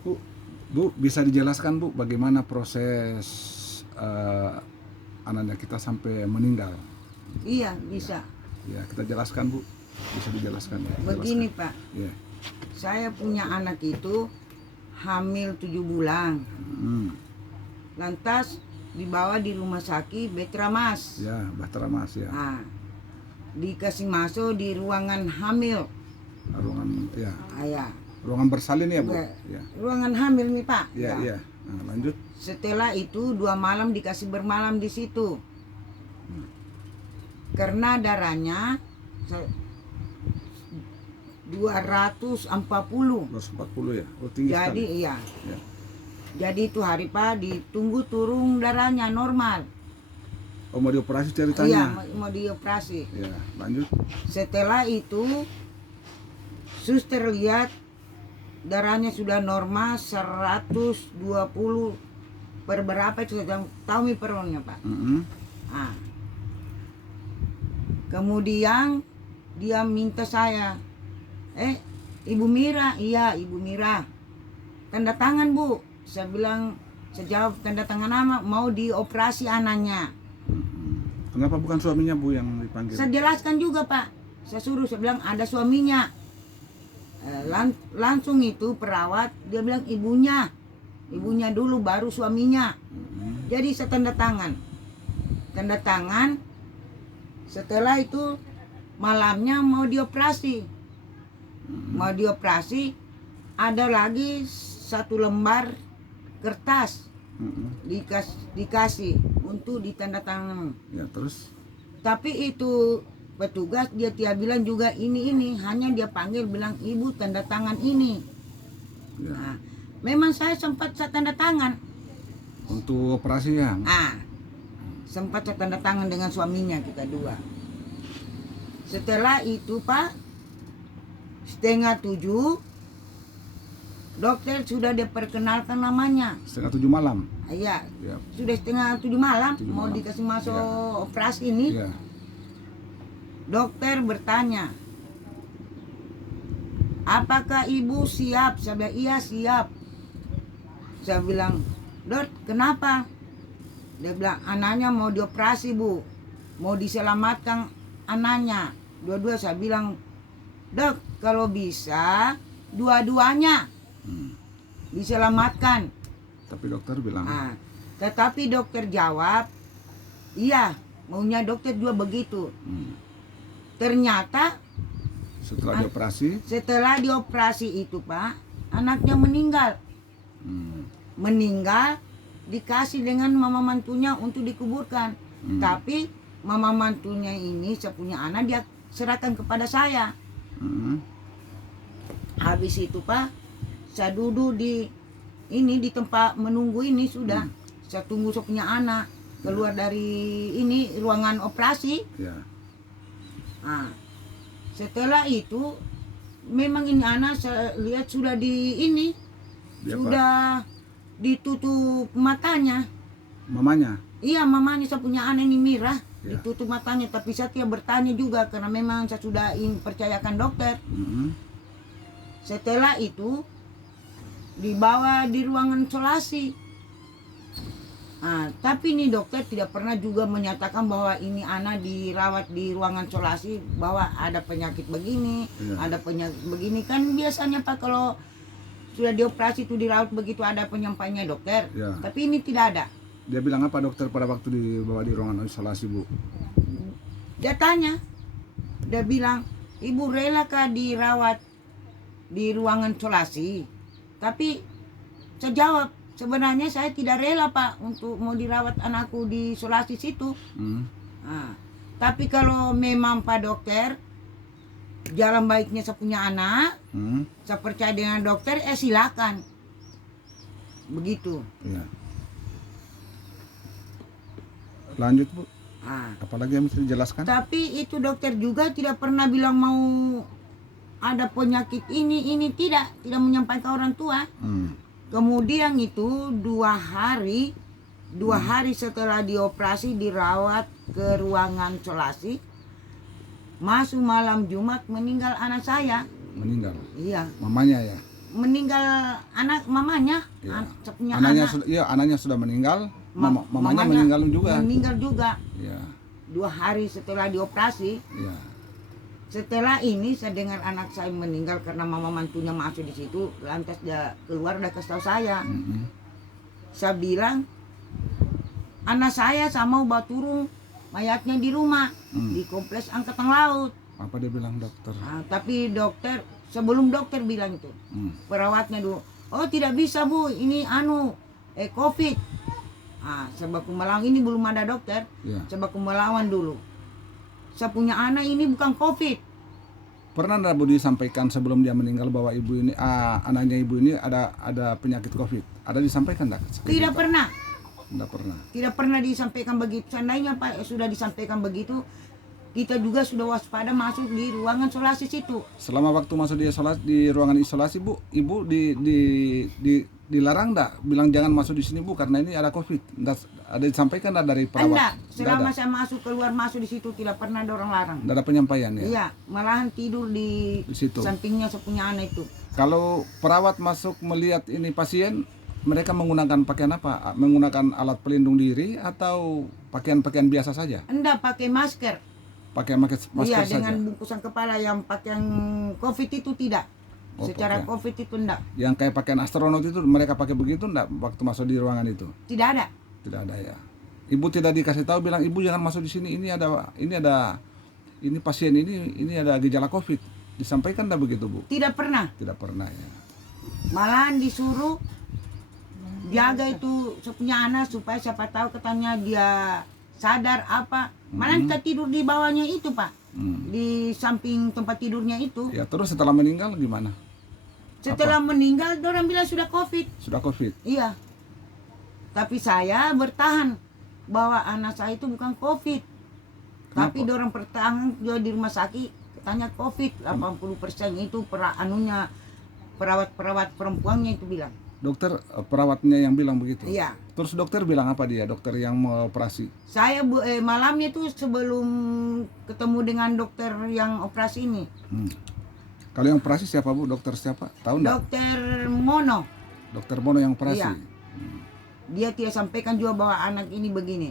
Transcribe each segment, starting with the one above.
Bu, Bu bisa dijelaskan Bu bagaimana proses anaknya kita sampai meninggal? Iya, bisa. Ya, kita jelaskan Bu. Bisa dijelaskan ya. Begini, Jelaskan. Pak. Ya. Saya punya anak itu hamil 7 bulan. Lantas dibawa di rumah sakit Betramas. Ya, Bahtera Mas ya. Nah, dikasih masuk di ruangan hamil. Ruangan ya. Ya. Ruangan bersalin ya, Bu? Ya. Ruangan hamil nih, Pak. Iya, iya. Nah, lanjut. Setelah itu 2 malam dikasih bermalam di situ. Karena darahnya 240. 240 ya. Oh, tinggi Jadi sekali. iya. Ya. Jadi itu hari Pak ditunggu turun darahnya normal. Oh, mau dioperasi Iya, ceritanya? mau dioperasi. Ya, lanjut. Setelah itu suster lihat darahnya sudah normal 120 per berapa itu saya tahu mi pernya Pak. Nah, kemudian dia minta saya, Ibu Mira, iya Ibu Mira, tanda tangan Bu. Saya bilang, saya jawab tanda tangan nama, mau dioperasi anaknya. Kenapa bukan suaminya Bu yang dipanggil? Saya jelaskan juga Pak, saya suruh, saya bilang ada suaminya. Langsung itu perawat, dia bilang ibunya dulu baru suaminya. Jadi saya tanda tangan. Setelah itu malamnya mau dioperasi. Ada lagi 1 lembar kertas dikasih untuk ditandatangan. Ya, terus? Tapi itu petugas dia tiap bilang juga ini hanya dia panggil bilang ibu tanda tangan ini. Ya. Nah, memang saya sempat tanda tangan. Untuk operasi ya? Sempat saya tanda tangan dengan suaminya kita dua. Setelah itu Pak, 6:30 dokter sudah diperkenalkan namanya. 6:30 malam? Iya, Ya. sudah 6:30 malam 7 mau malam. dikasih masuk Ya. operasi ini. Ya. Dokter bertanya, apakah ibu siap? Saya bilang iya siap. Saya bilang, Dok kenapa? Dia bilang anaknya mau dioperasi Bu, mau diselamatkan anaknya. Dua-dua saya bilang, Dok kalau bisa dua-duanya diselamatkan. Tapi dokter bilang? Tetapi dokter jawab, iya maunya dokter juga begitu. Ternyata setelah dioperasi itu Pak, anaknya meninggal. Meninggal dikasih dengan mama mantunya untuk dikuburkan. Tapi mama mantunya ini saya punya anak dia serahkan kepada saya. Habis itu Pak, saya duduk di tempat menunggu ini sudah. Saya tunggu saya punya anak keluar dari ruangan operasi. Ya. Setelah itu memang ini anak saya lihat sudah sudah ditutup matanya. Mamanya? Iya mamanya saya punya anak ini Mira. Ya. Ditutup matanya, tapi saya tidak bertanya juga karena memang saya sudah percayakan dokter. Setelah itu dibawa di ruangan isolasi. Tapi ini dokter tidak pernah juga menyatakan bahwa ini anak dirawat di ruangan isolasi bahwa ada penyakit begini, ada penyakit begini. Kan biasanya Pak kalau sudah dioperasi itu dirawat begitu ada penyampainya dokter. Ya. Tapi ini tidak ada. Dia bilang apa dokter pada waktu dibawa di ruangan isolasi Bu? Dia tanya, dia bilang, ibu relakah dirawat di ruangan isolasi? Tapi saya jawab, sebenarnya saya tidak rela Pak untuk mau dirawat anakku di isolasi situ. Tapi kalau memang Pak dokter, jalan baiknya saya punya anak, saya percaya dengan dokter, silakan. Begitu. Ya. Lanjut Bu. Apalagi yang mesti dijelaskan? Tapi itu dokter juga tidak pernah bilang mau ada penyakit ini tidak menyampaikan orang tua. Kemudian itu 2 hari setelah dioperasi dirawat ke ruangan isolasi. Masuk malam Jumat meninggal anak saya. Meninggal? Iya. Mamanya ya? meninggal anak mamanya, Ya. punya Anaknya anak. sudah, iya anaknya sudah meninggal, mamanya Mamanya meninggal juga. Meninggal juga Ya, 2 hari setelah dioperasi. ya. Setelah ini saya dengar anak saya meninggal karena mama mantunya masuk di situ, lantas dia keluar udah kasih tahu saya. Mm-mm. Saya bilang anak saya mau bawa turun mayatnya di rumah di kompleks Angkatan Laut. Apa dia bilang dokter? Nah, tapi dokter sebelum dokter bilang itu perawatnya dulu, oh tidak bisa bu, ini COVID. Sebab Kumelawan ini belum ada dokter. Ya. Sebab Kumelawan dulu. Saya punya anak ini bukan COVID. Pernah enggak Bu disampaikan sebelum dia meninggal bahwa ibu ini, anaknya ibu ini ada penyakit COVID? Ada disampaikan enggak? Tidak pernah. Tidak pernah. Tidak pernah disampaikan begitu. Seandainya Pak sudah disampaikan begitu, kita juga sudah waspada masuk di ruangan isolasi situ. Selama waktu masuk di ruangan isolasi Bu, ibu dilarang enggak? Bilang jangan masuk di sini Bu karena ini ada COVID. Ada disampaikan enggak dari perawat? Enggak, selama saya keluar masuk di situ tidak pernah ada orang larang. Enggak ada penyampaian ya? Iya, malahan tidur di situ. Sampingnya saya punya anak itu. Kalau perawat masuk melihat ini pasien, mereka menggunakan pakaian apa? Menggunakan alat pelindung diri atau pakaian-pakaian biasa saja? Enggak pakai masker. Pakai masker Iya, saja? dengan bungkusan kepala yang pakaian COVID itu tidak. Oh, Secara pakaian. COVID itu enggak. Yang kayak pakaian astronot itu mereka pakai begitu enggak waktu masuk di ruangan itu? Tidak ada. Tidak ada ya. Ibu tidak dikasih tahu bilang ibu jangan masuk di sini. Ini pasien ini ada gejala COVID. Disampaikan enggak begitu, Bu? Tidak pernah. Tidak pernah ya. Malahan disuruh jaga itu punya anak supaya siapa tahu katanya dia sadar apa. Malahan kita tidur di bawahnya itu, Pak. Di samping tempat tidurnya itu. Ya, terus setelah meninggal gimana? Setelah meninggal orang bilang sudah COVID. Sudah COVID. Iya. Tapi saya bertahan bahwa anak saya itu bukan COVID. Kenapa? Tapi dorang bertahan juga di rumah sakit katanya COVID. 80% itu perawat-perawat perempuannya itu bilang. Dokter perawatnya yang bilang begitu. Iya. Terus dokter bilang apa dia? Dokter yang mau operasi. Saya malamnya itu sebelum ketemu dengan dokter yang operasi ini. Kalau yang operasi siapa Bu? Dokter siapa? Tahu enggak? Dokter Mono. Dokter Mono yang operasi. Iya. Dia tidak sampaikan juga bahwa anak ini begini.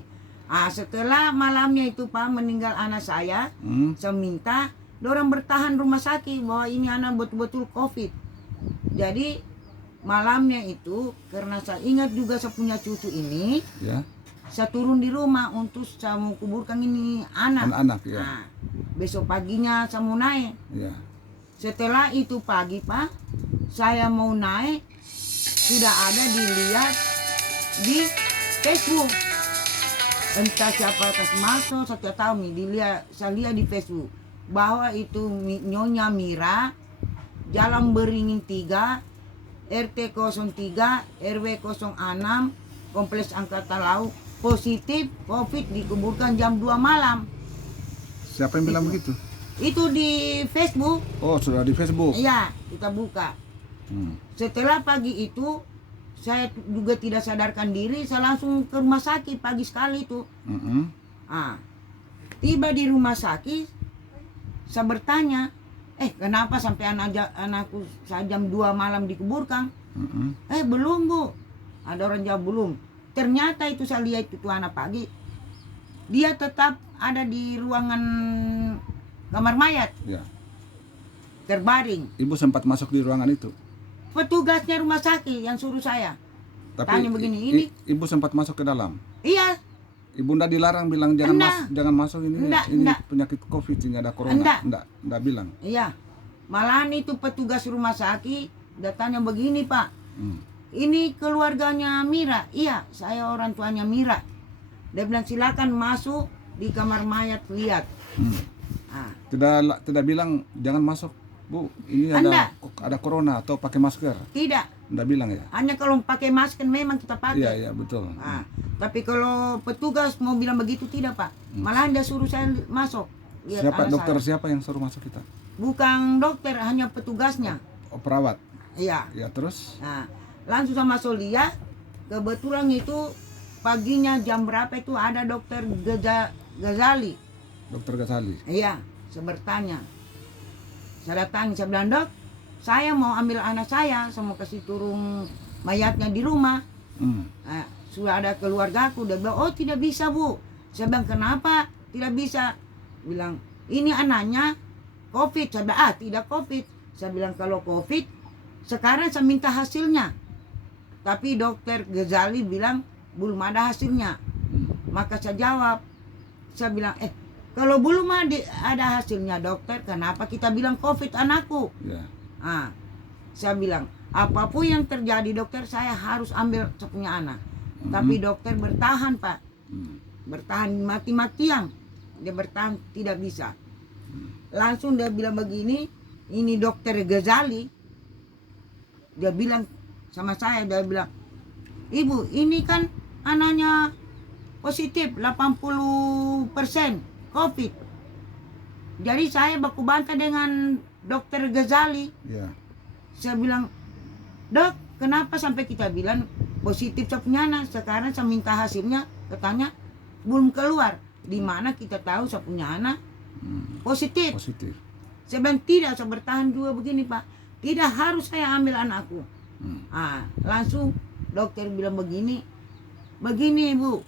Setelah malamnya itu Pak meninggal anak saya minta dorang bertahan rumah sakit bahwa ini anak betul-betul COVID. Jadi malamnya itu karena saya ingat juga saya punya cucu ini, Ya. saya turun di rumah untuk saya mau kuburkan ini anak. Anak-anak ya. Besok paginya saya mau naik. Ya. Setelah itu pagi Pak, saya mau naik sudah ada dilihat di Facebook. Entah siapa kasih masuk, saya tidak tahu nih. Saya lihat di Facebook bahwa itu Nyonya Mira, Jalan Beringin 3, RT 03, RW 06, Kompleks Angkatan Laut, positif COVID dikuburkan jam 2 malam. Siapa yang bilang begitu? Itu di Facebook. Oh, sudah di Facebook. Iya, kita buka. Setelah pagi itu saya juga tidak sadarkan diri, saya langsung ke rumah sakit pagi sekali itu. Tiba di rumah sakit, saya bertanya, kenapa sampai anakku jam 2 malam dikuburkan? Belum Bu. Ada orang jawab belum. Ternyata itu saya lihat itu anak pagi, dia tetap ada di ruangan kamar mayat. Ya. Terbaring. Ibu sempat masuk di ruangan itu. Petugasnya rumah sakit yang suruh saya. Tapi Tanya begini, ini ibu sempat masuk ke dalam. iya, Ibu enggak dilarang bilang jangan masuk ini Enggak. penyakit COVID, ini ada corona. Enggak bilang. iya. Malahan itu petugas rumah sakit datanya begini, Pak. Ini keluarganya Mira. Iya, saya orang tuanya Mira. Dia bilang silakan masuk di kamar mayat lihat. Tidak bilang jangan masuk Bu, ini ada corona atau pakai masker. Tidak. Enggak bilang ya? Hanya kalau pakai masker memang kita pakai. Iya betul. Tapi kalau petugas mau bilang begitu tidak Pak. Malahan dia suruh saya masuk. Lihat Siapa anak dokter saya. siapa yang suruh masuk kita? Bukan dokter, hanya petugasnya. Oh, perawat. Iya. Ya terus? Langsung saya masuk lihat. Kebetulan itu paginya jam berapa itu ada dokter Ghazali. Dokter Ghazali. Iya, saya bertanya. Saya datang, saya bilang, Dok, saya mau ambil anak saya mau kasih turun mayatnya di rumah. Nah, sudah ada keluargaku, dia bilang, oh tidak bisa bu. Saya bilang, kenapa tidak bisa? Bilang, ini anaknya COVID. Saya bilang, tidak COVID. Saya bilang, kalau COVID sekarang saya minta hasilnya, tapi dokter Ghazali bilang belum ada hasilnya. Maka saya jawab, saya bilang, kalau belum ada hasilnya dokter, kenapa kita bilang COVID anakku? Saya bilang, apapun yang terjadi dokter, saya harus ambil punya anak. Tapi dokter bertahan pak, bertahan mati-matian, dia bertahan tidak bisa. Langsung dia bilang begini, ini dokter Ghazali, dia bilang sama saya, dia bilang, ibu ini kan anaknya positif 80% COVID. Jadi saya baku bantah dengan dokter Ghazali. Saya bilang, dok, kenapa sampai kita bilang positif saya punya anak? Sekarang saya minta hasilnya, katanya belum keluar. Di mana kita tahu saya punya anak positif. Saya bilang, tidak, saya bertahan juga begini pak. Tidak harus saya ambil anakku. Langsung dokter bilang begini ibu,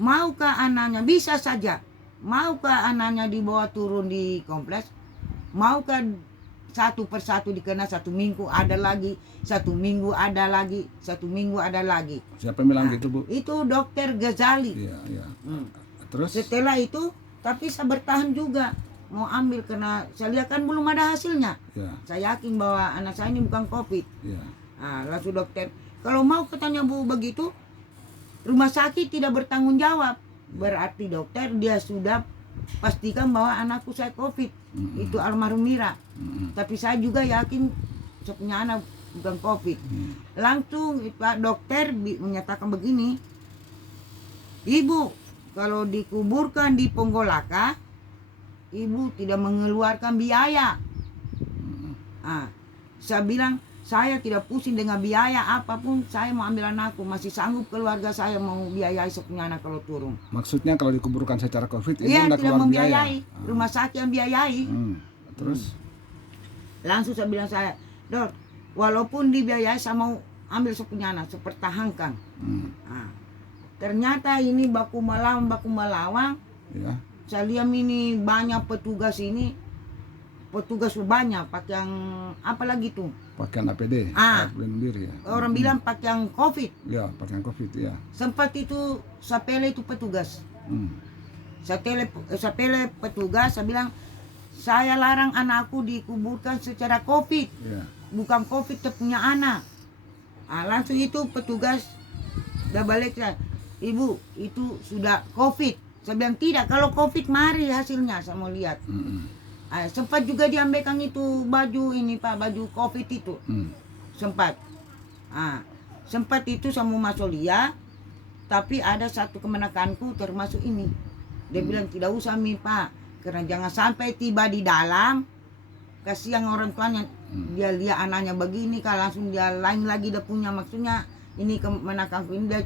maukah anaknya? Bisa saja. Maukah anaknya dibawa turun di kompleks? Maukah satu persatu dikena 1 minggu ada lagi, 1 minggu ada lagi, 1 minggu ada lagi. Siapa yang bilang gitu bu? Itu dokter Ghazali. Terus? Setelah itu, tapi saya bertahan juga mau ambil karena saya lihat kan belum ada hasilnya. Saya yakin bahwa anak saya ini bukan COVID. Langsung dokter, kalau mau katanya bu begitu, rumah sakit tidak bertanggung jawab. Berarti dokter dia sudah pastikan bahwa anakku saya COVID. Itu almarhum Mira. Tapi saya juga yakin saya punya anak bukan COVID. Langsung Pak dokter menyatakan begini, ibu kalau dikuburkan di Ponggolaka, ibu tidak mengeluarkan biaya. Saya bilang, saya tidak pusing dengan biaya apapun, saya mau ambil anakku, masih sanggup keluarga saya mau biayai sepunya anak kalau turun. Maksudnya kalau dikuburkan secara COVID, ibu tidak keluar membiayai, biaya. rumah sakit yang biayai. Terus? Langsung saya bilang dok, walaupun dibiayai saya mau ambil sepunya anak, saya pertahankan. Ternyata ini baku melawang. Saya lihat ini banyak petugas ini, petugas banyak pakai yang apa lagi tuh? Pakaian APD, alat pelindung diri ya. Orang bilang pakai yang COVID. Pakaian COVID ya. Sempat itu sapele itu petugas. Sapele petugas, saya bilang saya larang anakku dikuburkan secara COVID. Bukan COVID punya anak. Langsung itu petugas udah balik saya, ibu itu sudah COVID. Saya bilang tidak, kalau COVID mari hasilnya saya mau lihat. Sempat juga diambilkan itu baju ini pak, baju COVID itu. Sempat. Sempat itu saya mau masuk lihat, tapi ada satu kemenakanku termasuk ini. Dia bilang tidak usah mi pak, karena jangan sampai tiba di dalam, kasihan orang tuanya. Dia lihat anaknya begini, kalau langsung dia lain lagi dia punya, maksudnya ini kemenakanku ini dia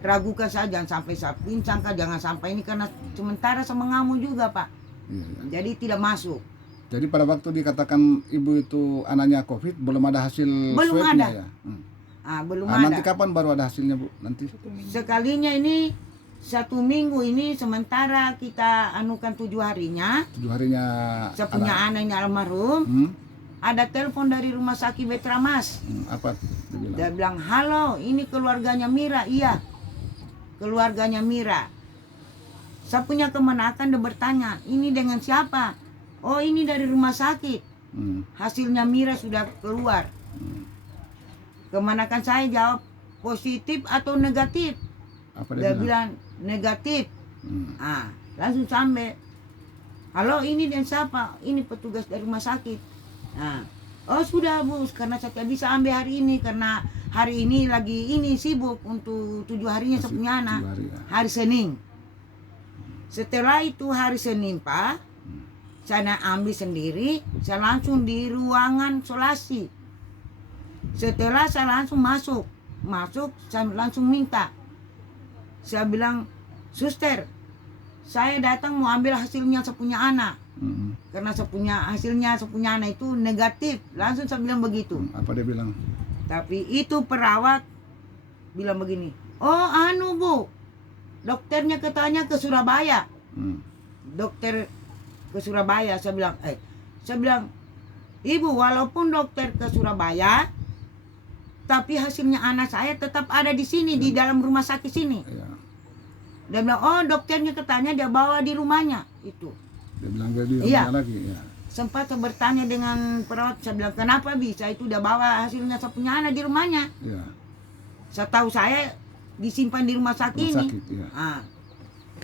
ragukan saja, jangan sampai saya pincang kah, jangan sampai ini, karena sementara saya mengamuk juga pak. Jadi tidak masuk. Jadi pada waktu dikatakan ibu itu anaknya COVID, belum ada hasil belum swabnya ada. Ya? Belum ada. Nanti kapan baru ada hasilnya bu? Nanti? Sekalinya ini 1 minggu ini, sementara kita anukan 7 harinya. 7 harinya. Saya punya anak ini almarhum. Ada telepon dari rumah sakit Betramas. Apa dia bilang? Dia bilang, halo, ini keluarganya Mira. Iya, keluarganya Mira. Saya punya kemenakan, dia bertanya, ini dengan siapa? Oh, ini dari rumah sakit. Hasilnya Mira sudah keluar. Kemenakan saya jawab, positif atau negatif? Apa dia bilang negatif. Langsung sampai, halo, ini dan siapa? Ini petugas dari rumah sakit. Oh sudah bu, karena saya tidak bisa ambil hari ini, karena hari ini lagi ini sibuk untuk 7 harinya saya punya anak. Hari Senin. Setelah itu hari Senin pak, saya ambil sendiri, saya langsung di ruangan isolasi. Setelah saya langsung masuk, saya langsung minta. Saya bilang, suster, saya datang mau ambil hasilnya sepunya anak. Mm-mm. Karena hasilnya sepunya anak itu negatif. Langsung saya bilang begitu. Apa dia bilang? Tapi itu perawat bilang begini, oh anu Bu, dokternya katanya ke Surabaya. Mm. Dokter ke Surabaya. Saya bilang, Ibu walaupun dokter ke Surabaya, tapi hasilnya anak saya tetap ada di sini, di dalam rumah sakit sini. Ya. Dia bilang, oh dokternya katanya dia bawa di rumahnya. Itu. Dia bilang dia Iya. lagi. Ya. Sempat saya bertanya dengan perawat, saya bilang, kenapa bisa itu dia bawa hasilnya saya punya anak di rumahnya. Ya. Setahu saya disimpan di rumah sakit Rumah ini. sakit, ya. Ah.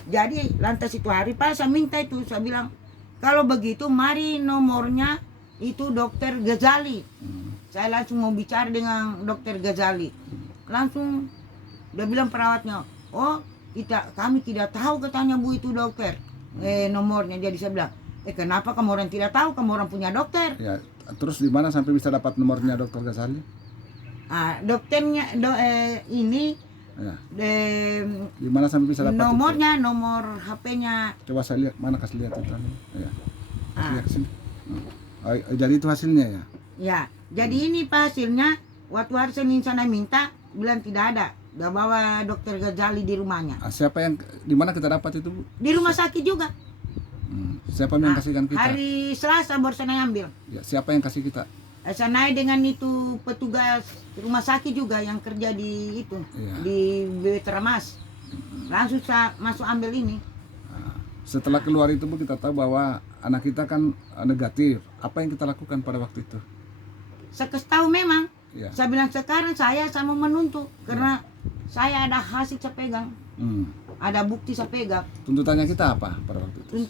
Jadi lantas itu hari Pak saya minta itu, saya bilang kalau begitu mari nomornya itu dokter Ghazali. Saya langsung mau bicara dengan dokter Ghazali. Langsung dia bilang perawatnya, oh kami tidak tahu katanya Bu itu dokter nomornya. Jadi saya bilang, kenapa kamu orang tidak tahu, kamu orang punya dokter. Ya. Terus di mana sampai bisa dapat nomornya dokter Ghazali? Dokternya ini Ya. Di mana sampai bisa dapat nomornya, nomor HP-nya. Coba saya lihat, mana kasih lihat itu. Ya. Ah. Lihat sini. Jadi itu hasilnya ya. Ya, jadi ini Pak hasilnya waktu hari Senin sana minta bilang tidak ada. Dia bawa dokter Ghazali di rumahnya. Siapa yang di mana kita dapat itu, Bu? Di rumah sakit juga. Siapa yang kasihkan kita? Hari Selasa baru saya ambil. Ya, siapa yang kasih kita? Saya naik dengan itu petugas rumah sakit juga yang kerja di itu, Iya. di Beteramas. Langsung saya masuk ambil ini. Setelah keluar itu, Bu, kita tahu bahwa anak kita kan negatif. Apa yang kita lakukan pada waktu itu? Saya kasih tahu memang. Ya. Saya bilang sekarang saya mau menuntut karena saya ada hasil saya pegang, ada bukti saya pegang. Tuntutannya kita apa pada waktu itu?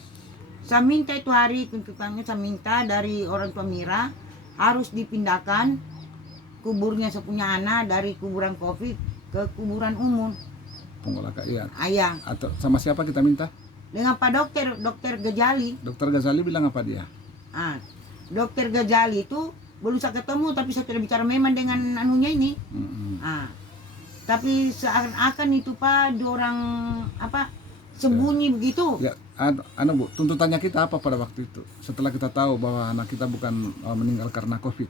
Saya minta itu hari tuntutannya, saya minta dari orang tua Mira harus dipindahkan kuburnya sepunya anak dari kuburan COVID ke kuburan umum. Pengolah iya. Ayang. Atau sama siapa kita minta? Dengan Pak Dokter Ghazali. Dokter Ghazali bilang apa dia? Dokter Ghazali itu belum saya ketemu, tapi saya sudah bicara memang dengan anunya ini. Tapi seakan-akan itu Pak diorang sembunyi begitu. Ya, Bu, tuntutannya kita apa pada waktu itu? Setelah kita tahu bahwa anak kita bukan meninggal karena COVID.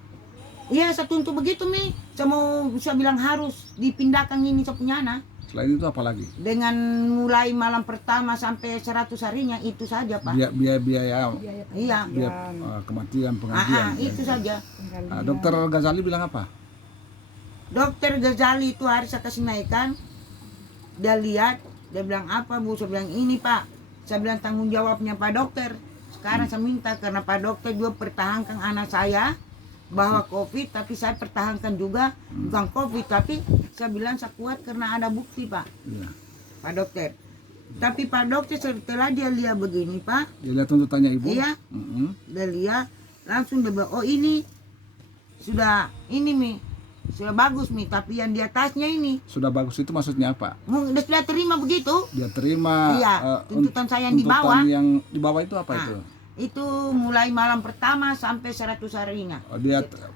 Iya, saya tuntut begitu Mi. Saya bilang harus dipindahkan ini saya punya anak. Selain itu apa lagi? Dengan mulai malam pertama sampai 100 harinya itu saja Pak. Biaya Iya. kematian, pengajian. Itu saja. Dokter Ghazali bilang apa? Dokter Ghazali itu hari saya kasih naikkan. Dia lihat, dia bilang apa Bu? Saya bilang ini Pak. Saya bilang tanggung jawabnya Pak Dokter. Sekarang saya minta karena Pak Dokter juga pertahankan anak saya bahwa COVID, tapi saya pertahankan juga bukan COVID, tapi saya bilang saya kuat karena ada bukti Pak. Ya. Pak Dokter. Tapi Pak Dokter setelah dia lihat begini Pak, Dia lihat tuntutannya Ibu. iya, dia lihat langsung dia bilang, oh ini sudah ini Mi, sudah bagus Mi, tapi yang di atasnya ini Sudah bagus itu maksudnya apa? dia sudah terima begitu. Dia terima. Iya, tuntutan saya yang di bawah. Yang di bawah itu apa itu? Itu mulai malam pertama sampai 100 harinya.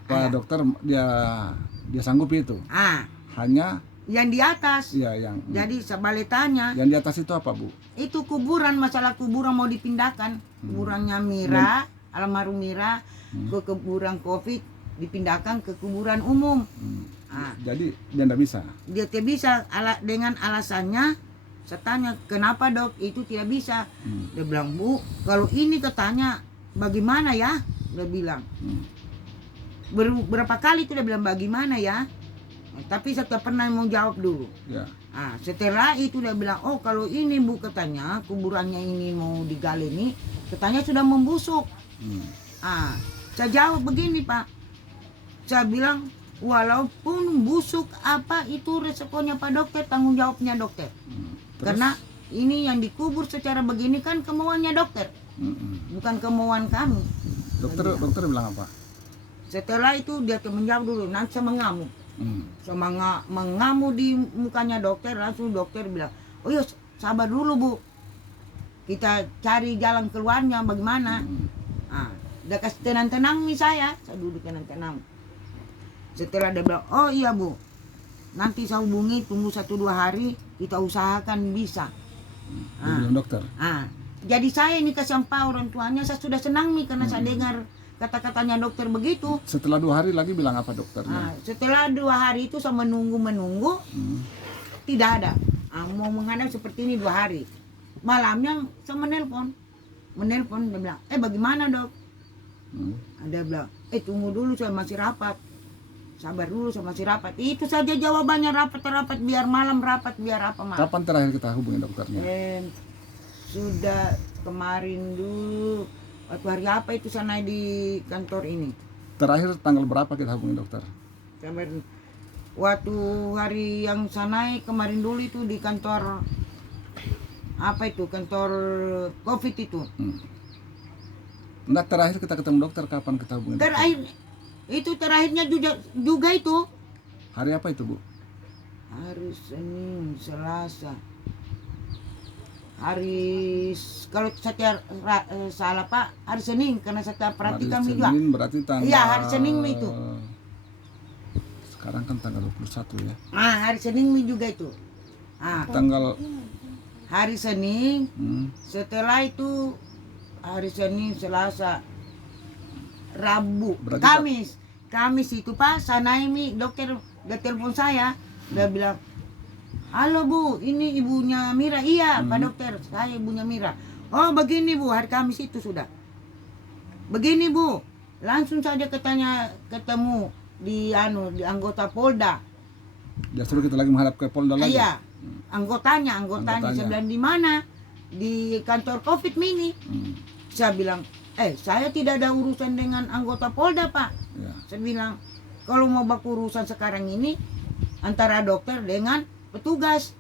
Pak Dokter dia sanggup itu. Hanya yang di atas. Iya, yang. Jadi sebaliknya. Yang di atas itu apa, Bu? Itu kuburan, masalah kuburan mau dipindahkan. Kuburannya Mira, almarhum Mira, ke kuburan COVID dipindahkan ke kuburan umum. Jadi dia tidak bisa. Dia tidak bisa dengan alasannya. Saya tanya, kenapa Dok itu tidak bisa? Dia bilang, Bu, kalau ini katanya bagaimana ya? Dia bilang. Berapa kali itu dia bilang bagaimana ya? Tapi saya tidak pernah mau jawab dulu. Ya. Setelah itu dia bilang, oh kalau ini Bu katanya kuburannya ini mau digali ini, katanya sudah membusuk. Saya jawab begini Pak. Saya bilang, walaupun busuk apa itu resikonya Pak Dokter, tanggung jawabnya dokter. Karena ini yang dikubur secara begini kan kemauannya dokter, bukan kemauan kami. Dokter bilang apa? Setelah itu dia menjawab dulu, nanti saya mengamuk. Saya mengamuk di mukanya dokter, langsung dokter bilang, oh iya sabar dulu Bu, kita cari jalan keluarnya bagaimana. Dia kasih tenang-tenang nih saya duduk tenang-tenang. Setelah dia bilang, oh iya Bu, nanti saya hubungi, tunggu 1-2 hari, kita usahakan bisa. Dia bilang dokter. Jadi saya ini kasih tahu orang tuanya, saya sudah senang nih karena saya dengar kata-katanya dokter begitu. Setelah 2 hari lagi bilang apa dokternya? Setelah 2 hari itu saya menunggu, tidak ada. Mau menghadap seperti ini 2 hari. Malamnya saya menelpon, dia bilang, bagaimana dok? Dia bilang, tunggu dulu saya masih rapat. Sabar dulu saya masih rapat. Itu saja jawabannya, rapat biar malam rapat biar apa mas. Kapan terakhir kita hubungi dokternya? Sudah kemarin dulu. Waktu hari apa itu saya naik di kantor ini? Terakhir tanggal berapa kita hubungi dokter? Kemarin. Waktu hari yang saya naik kemarin dulu itu di kantor apa itu? Kantor COVID itu. Nah, terakhir kita ketemu dokter kapan kita hubungi dokter? Terakhirnya juga itu. Hari apa itu, Bu? Hari Senin, Selasa. Kalau saya salah Pak, hari Senin karena saya perhatikan hari juga. Senin berarti tanggal. Iya, hari Senin itu. Sekarang kan tanggal 21 ya. Hari Senin juga itu. Tanggal hari Senin. Setelah itu hari Senin, Selasa, Rabu, berarti Kamis itu Pak, saya naik dokter telepon saya, dia bilang, halo Bu, ini ibunya Mira. Iya Pak dokter, saya ibunya Mira. Oh begini Bu, hari Kamis itu sudah. Begini Bu, langsung saja ketemu di anggota Polda. Dia suruh kita lagi menghadap ke Polda lagi. Iya, anggotanya. Saya bilang di mana? Di kantor COVID mini. Saya bilang, saya tidak ada urusan dengan anggota Polda Pak. Ya. Saya bilang, kalau mau baku urusan sekarang ini antara dokter dengan petugas.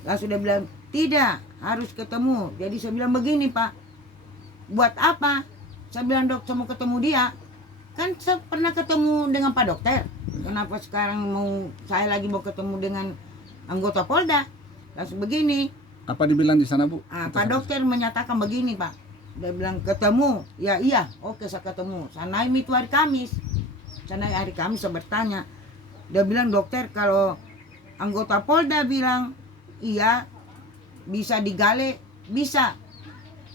Langsung dia bilang, tidak, harus ketemu. Jadi saya bilang begini Pak, buat apa? Saya bilang dok, saya mau ketemu dia. Kan saya pernah ketemu dengan Pak dokter. Kenapa sekarang saya lagi mau ketemu dengan anggota Polda? Langsung begini. Apa dibilang di sana Bu? Pak dokter menyatakan begini Pak. Dia bilang ketemu, ya iya, oke saya ketemu. Saya naik itu hari Kamis. Saya bertanya. Dia bilang dokter kalau anggota Polda bilang iya bisa digale, bisa.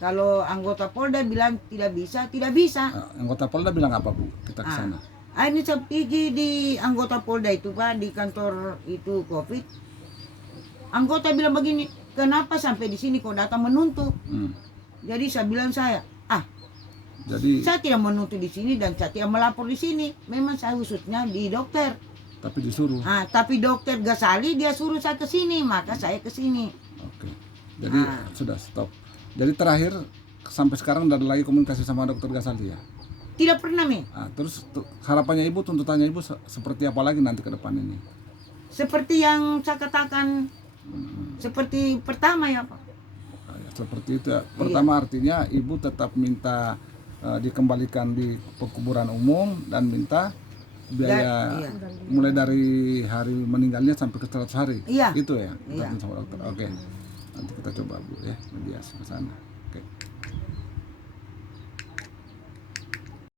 Kalau anggota Polda bilang tidak bisa, tidak bisa. Anggota Polda bilang apa Bu? Kita ke sana. Ini saya pergi di anggota Polda itu Pak, di kantor itu COVID. Anggota bilang begini, kenapa sampai di sini kau datang menuntut? Jadi saya bilang saya tidak menuntut di sini dan saya tidak melapor di sini. Memang saya khususnya di dokter. Tapi disuruh. Tapi dokter Gasali dia suruh saya ke sini, maka saya ke sini. Oke. Jadi sudah stop. Jadi terakhir sampai sekarang tidak ada lagi komunikasi sama dokter Gasali ya? Tidak pernah Mi. Terus harapannya Ibu, tuntutannya Ibu seperti apa lagi nanti ke depan ini? Seperti yang saya katakan, seperti pertama ya Pak. Seperti itu ya. Pertama artinya Ibu tetap minta dikembalikan di pekuburan umum dan minta biaya mulai dari hari meninggalnya sampai ke 100 hari. Iya. Itu ya. Kita sama dokter. Oke. Nanti kita coba Bu ya mediasi ke sana. Oke.